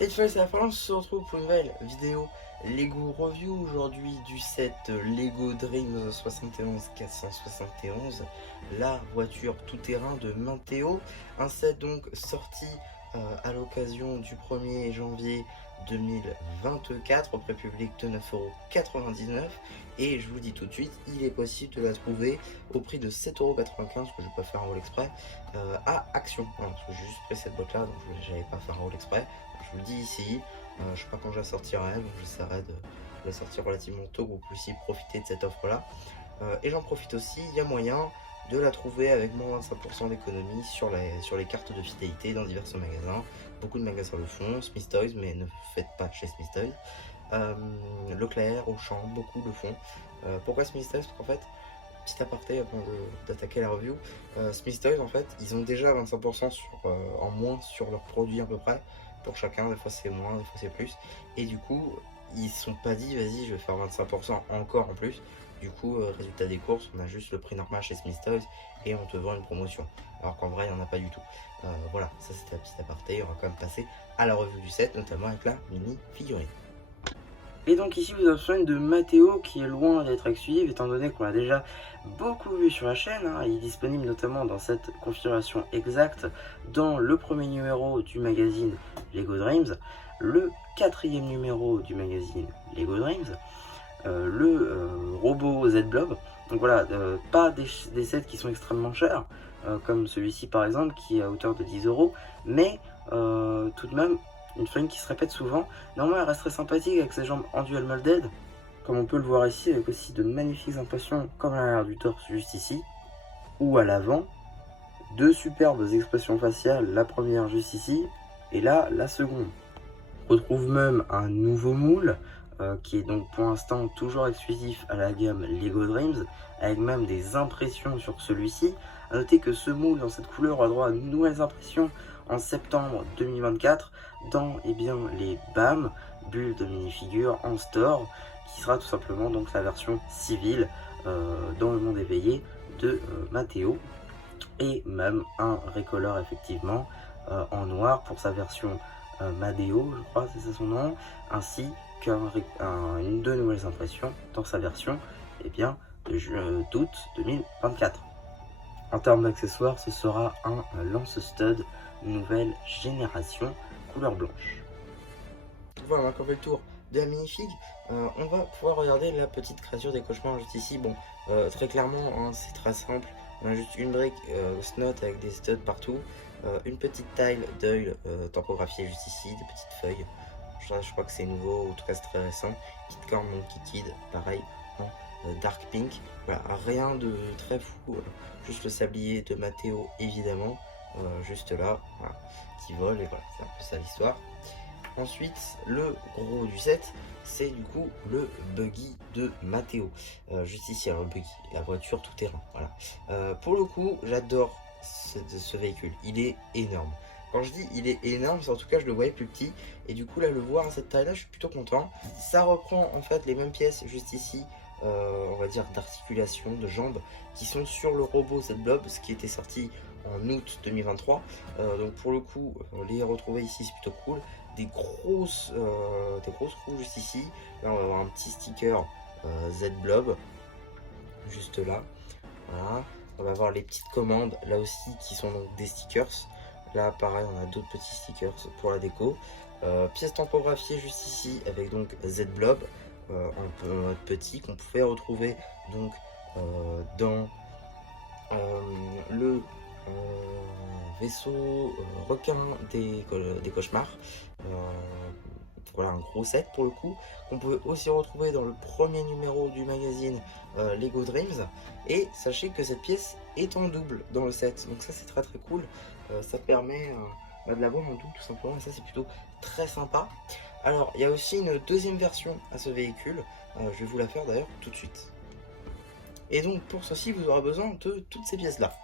Cette fois c'est la fin, on se retrouve pour une nouvelle vidéo Lego Review aujourd'hui du set Lego Dreams 71 471, la voiture tout-terrain de Matteo, un set donc sorti à l'occasion du 1er janvier 2024 au prix public de 9,99 €, et je vous dis tout de suite, il est possible de la trouver au prix de 7,95 €, que je vais pas faire un haul exprès, à Action. Voilà, parce que j'ai juste pris cette boîte là, donc j'avais pas faire un haul exprès. Je vous le dis ici, je sais pas quand je la sortirai, donc j'essaierai de la sortir relativement tôt pour que vous puissiez profiter de cette offre là. Et j'en profite aussi, il y a moyen de la trouver avec moins 25% d'économie sur les cartes de fidélité dans divers magasins. Beaucoup de magasins le font, Smith Toys, mais ne faites pas chez Smith Toys. Leclerc, Auchan, beaucoup le font. Pourquoi Smith Toys? Parce qu'en fait, petit aparté avant d'attaquer la review, Smith Toys en fait, ils ont déjà 25% en moins sur leurs produits à peu près, pour chacun, des fois c'est moins, des fois c'est plus, et du coup, ils se sont pas dit, vas-y, je vais faire 25% encore en plus. Du coup, résultat des courses, on a juste le prix normal chez Smith Toys et on te vend une promotion. Alors qu'en vrai, il n'y en a pas du tout. Voilà, ça c'était la petite aparté. On va quand même passer à la revue du set, notamment avec la mini figurine. Et donc ici vous avez besoin de Matteo, qui est loin d'être exclusif étant donné qu'on l'a déjà beaucoup vu sur la chaîne, hein. Il est disponible notamment dans cette configuration exacte dans le premier numéro du magazine Lego Dreams, le quatrième numéro du magazine Lego Dreams, le robot Z-Blob. Donc voilà, pas des sets qui sont extrêmement chers, comme celui-ci par exemple qui est à hauteur de 10 €, mais tout de même une fringue qui se répète souvent. Normalement elle reste très sympathique avec ses jambes en dual molded, comme on peut le voir ici, avec aussi de magnifiques impressions comme à l'arrière du torse juste ici, ou à l'avant. Deux superbes expressions faciales, la première juste ici, et là la seconde. On retrouve même un nouveau moule, qui est donc pour l'instant toujours exclusif à la gamme Lego Dreams, avec même des impressions sur celui-ci. A noter que ce moule dans cette couleur aura droit à de nouvelles impressions en septembre 2024 dans les BAM, bulles de minifigures en store, qui sera tout simplement donc la version civile dans le monde éveillé de Matteo, et même un recolor effectivement en noir pour sa version Madeo, je crois c'est ça son nom, ainsi qu'une de nouvelles impressions dans sa version d'août 2024. En termes d'accessoires, ce sera un lance-stud nouvelle génération couleur blanche. Voilà, on a fait le tour de la minifig. On va pouvoir regarder la petite créature des cauchemars juste ici. Bon, très clairement, hein, c'est très simple. On a juste une brique snot avec des studs partout, une petite tile d'œil tampographiée juste ici, des petites feuilles. Je crois que c'est nouveau, ou en tout cas c'est très récent. Petite corne Monkey Kid, pareil, en dark pink. Voilà, rien de très fou, juste le sablier de Matteo évidemment, juste là, voilà, qui vole, et voilà, c'est un peu ça l'histoire. Ensuite, le gros du set, c'est du coup le buggy de Matteo. Juste ici, alors le buggy, la voiture tout terrain. Voilà. Pour le coup, j'adore ce véhicule. Il est énorme. Quand je dis il est énorme, c'est en tout cas je le voyais plus petit. Et du coup là, le voir à cette taille-là, je suis plutôt content. Ça reprend en fait les mêmes pièces juste ici, on va dire d'articulation, de jambes, qui sont sur le robot Z-Blob, ce qui était sorti en août 2023. Donc pour le coup, les retrouver ici, c'est plutôt cool. Des grosses roues juste ici. Là on va avoir un petit sticker Z-Blob juste là. Voilà. On va avoir les petites commandes là aussi qui sont donc des stickers. Là pareil, on a d'autres petits stickers pour la déco. Pièce tampographiée juste ici avec donc Z-Blob en mode petit, qu'on pouvait retrouver donc dans le vaisseau requin des cauchemars. Voilà un gros set pour le coup, qu'on pouvait aussi retrouver dans le premier numéro du magazine Lego Dreams. Et sachez que cette pièce est en double dans le set, donc ça c'est très très cool. Ça permet de l'avoir en double tout simplement, et ça c'est plutôt très sympa. Alors il y a aussi une deuxième version à ce véhicule, je vais vous la faire d'ailleurs tout de suite. Et donc pour ceci vous aurez besoin de toutes ces pièces là,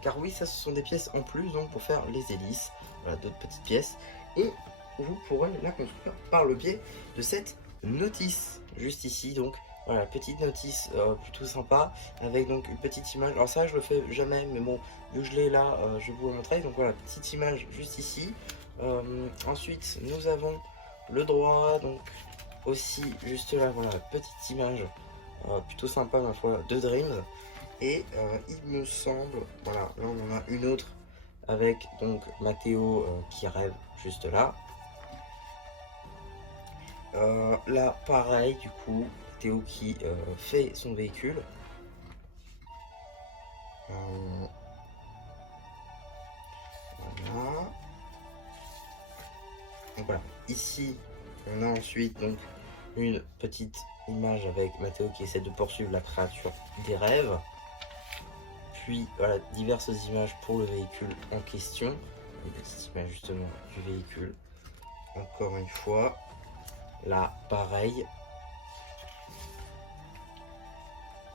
car oui, ça ce sont des pièces en plus donc pour faire les hélices. Voilà, d'autres petites pièces, et vous pourrez la construire par le biais de cette notice juste ici. Donc voilà, petite notice plutôt sympa, avec donc une petite image. Alors ça je le fais jamais, mais bon, vu que je l'ai là, je vais vous le montrer. Donc voilà, petite image juste ici, Ensuite, nous avons le droit, donc aussi juste là, voilà, petite image plutôt sympa ma foi de Dreams. Et il me semble, voilà, là on en a une autre avec donc Mathéo qui rêve juste là. Là pareil du coup, Théo qui fait son véhicule. Voilà. Donc voilà, ici on a ensuite donc une petite image avec Mathéo qui essaie de poursuivre la créature des rêves. Puis voilà, diverses images pour le véhicule en question. Une petite image justement du véhicule. Encore une fois, là pareil.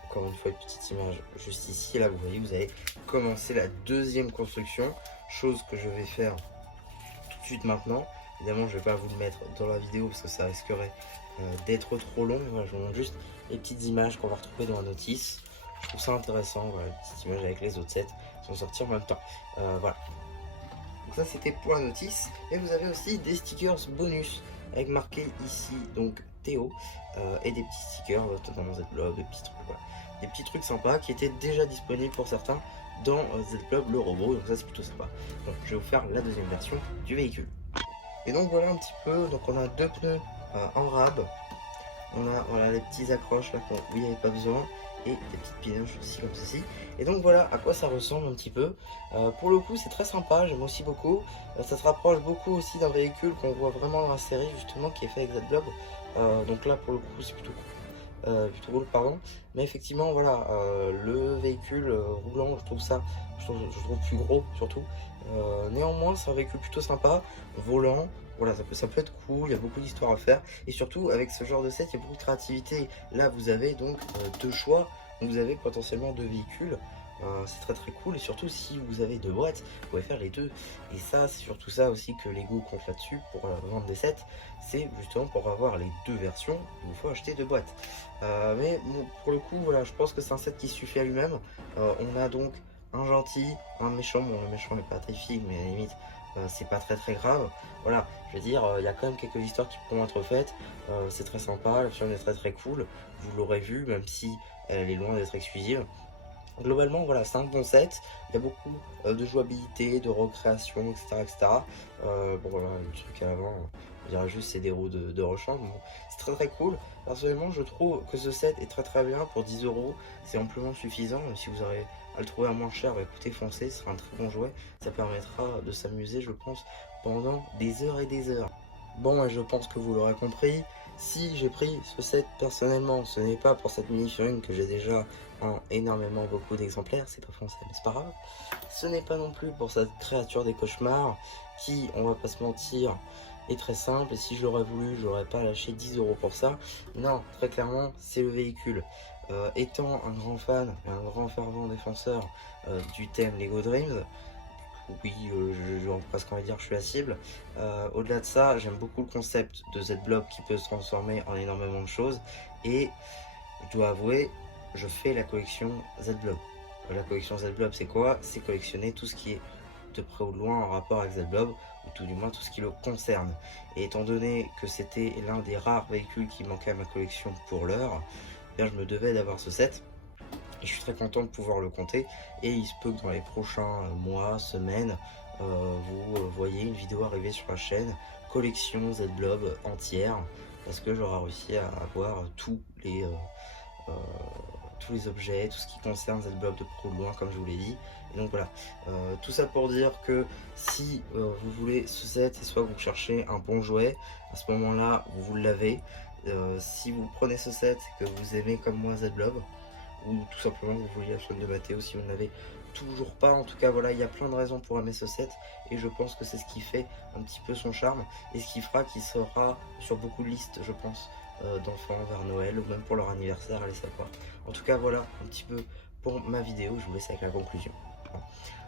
Encore une fois, une petite image juste ici. Là vous voyez, vous avez commencé la deuxième construction. Chose que je vais faire tout de suite maintenant. Évidemment, je ne vais pas vous le mettre dans la vidéo parce que ça risquerait d'être trop long. Mais voilà, je vous montre juste les petites images qu'on va retrouver dans la notice. Je trouve ça intéressant, voilà, une petite image avec les autres sets qui vont sortir en même temps. Voilà. Donc ça c'était pour la notice. Et vous avez aussi des stickers bonus avec marqué ici donc Théo et des petits stickers, notamment Z-Blob, des petits trucs, voilà. Des petits trucs sympas qui étaient déjà disponibles pour certains dans Z-Blob le robot, donc ça c'est plutôt sympa. Donc je vais vous faire la deuxième version du véhicule. Et donc voilà un petit peu, donc on a deux pneus en rab. On a voilà les petits accroches là où il n'y avait pas besoin et des petites pinoches aussi comme ceci. Et donc voilà à quoi ça ressemble un petit peu. Pour le coup c'est très sympa, j'aime aussi beaucoup. Ça se rapproche beaucoup aussi d'un véhicule qu'on voit vraiment dans la série justement qui est fait avec Z-Blob. Donc là pour le coup c'est plutôt cool pardon. Mais effectivement voilà le véhicule roulant je trouve plus gros surtout. Néanmoins c'est un véhicule plutôt sympa, volant. Voilà, ça peut être cool, il y a beaucoup d'histoires à faire. Et surtout, avec ce genre de set, il y a beaucoup de créativité. Là, vous avez donc deux choix. Vous avez potentiellement deux véhicules. C'est très très cool. Et surtout, si vous avez deux boîtes, vous pouvez faire les deux. Et ça, c'est surtout ça aussi que Lego compte là-dessus pour vendre des sets. C'est justement pour avoir les deux versions, il vous faut acheter deux boîtes. Mais bon, pour le coup, voilà, je pense que c'est un set qui suffit à lui-même. On a donc un gentil, un méchant. Bon, le méchant n'est pas terrifique, mais à la limite, c'est pas très grave. Voilà, je veux dire, il y a quand même quelques histoires qui pourront être faites. C'est très sympa, la version est très cool. Vous l'aurez vu, même si elle est loin d'être exclusive. Globalement, voilà, c'est un bon set. Il y a beaucoup de jouabilité, de recréation, etc. Bon, voilà, le truc à l'avant, on dirait juste c'est des roues de rechange. Bon, c'est très cool. Personnellement, je trouve que ce set est très bien pour 10 €. C'est amplement suffisant. Si vous arrivez à le trouver à moins cher, bah, écoutez, foncez, ce sera un très bon jouet. Ça permettra de s'amuser, je pense, pendant des heures et des heures. Bon, et je pense que vous l'aurez compris. Si j'ai pris ce set personnellement, ce n'est pas pour cette mini-figurine que j'ai déjà en énormément beaucoup d'exemplaires, c'est pas français mais c'est pas grave. Ce n'est pas non plus pour cette créature des cauchemars qui, on va pas se mentir, est très simple. Et si je l'aurais voulu, j'aurais pas lâché 10 € pour ça. Non, très clairement, c'est le véhicule. Étant un grand fan, un grand fervent défenseur du thème Lego Dreams, oui, presque envie de dire que je suis la cible. Au-delà de ça, j'aime beaucoup le concept de Z-Blob qui peut se transformer en énormément de choses. Et je dois avouer, je fais la collection Z-Blob. La collection Z-Blob, c'est quoi? C'est collectionner tout ce qui est de près ou de loin en rapport avec Z-Blob, ou tout du moins tout ce qui le concerne. Et étant donné que c'était l'un des rares véhicules qui manquait à ma collection pour l'heure, je me devais d'avoir ce set. Et je suis très content de pouvoir le compter. Et il se peut que dans les prochains mois, semaines, vous voyez une vidéo arriver sur la chaîne collection Z-Blob entière, parce que j'aurai réussi à avoir tous les objets, tout ce qui concerne Z-Blob de pro de loin, comme je vous l'ai dit. Et donc voilà, tout ça pour dire que si vous voulez ce set, et soit vous cherchez un bon jouet, à ce moment là vous l'avez. Si vous prenez ce set et que vous aimez comme moi Z-Blob, ou tout simplement vous vouliez la chaîne de Mathéo si vous ne l'avez toujours pas, en tout cas voilà, il y a plein de raisons pour aimer ce set et je pense que c'est ce qui fait un petit peu son charme et ce qui fera qu'il sera sur beaucoup de listes, je pense, d'enfants vers Noël ou même pour leur anniversaire, allez savoir. En tout cas voilà un petit peu pour ma vidéo, je vous laisse avec la conclusion.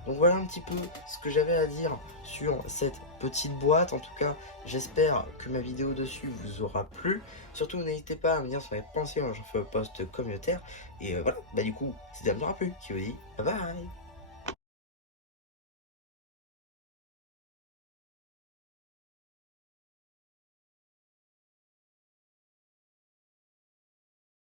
Donc voilà un petit peu ce que j'avais à dire sur cette petite boîte. En tout cas, j'espère que ma vidéo dessus vous aura plu. Surtout, n'hésitez pas à me dire ce que vous avez pensé. J'en fais un post communautaire. Et voilà, bah du coup, si ça vous aura plu, qui vous dit bye bye.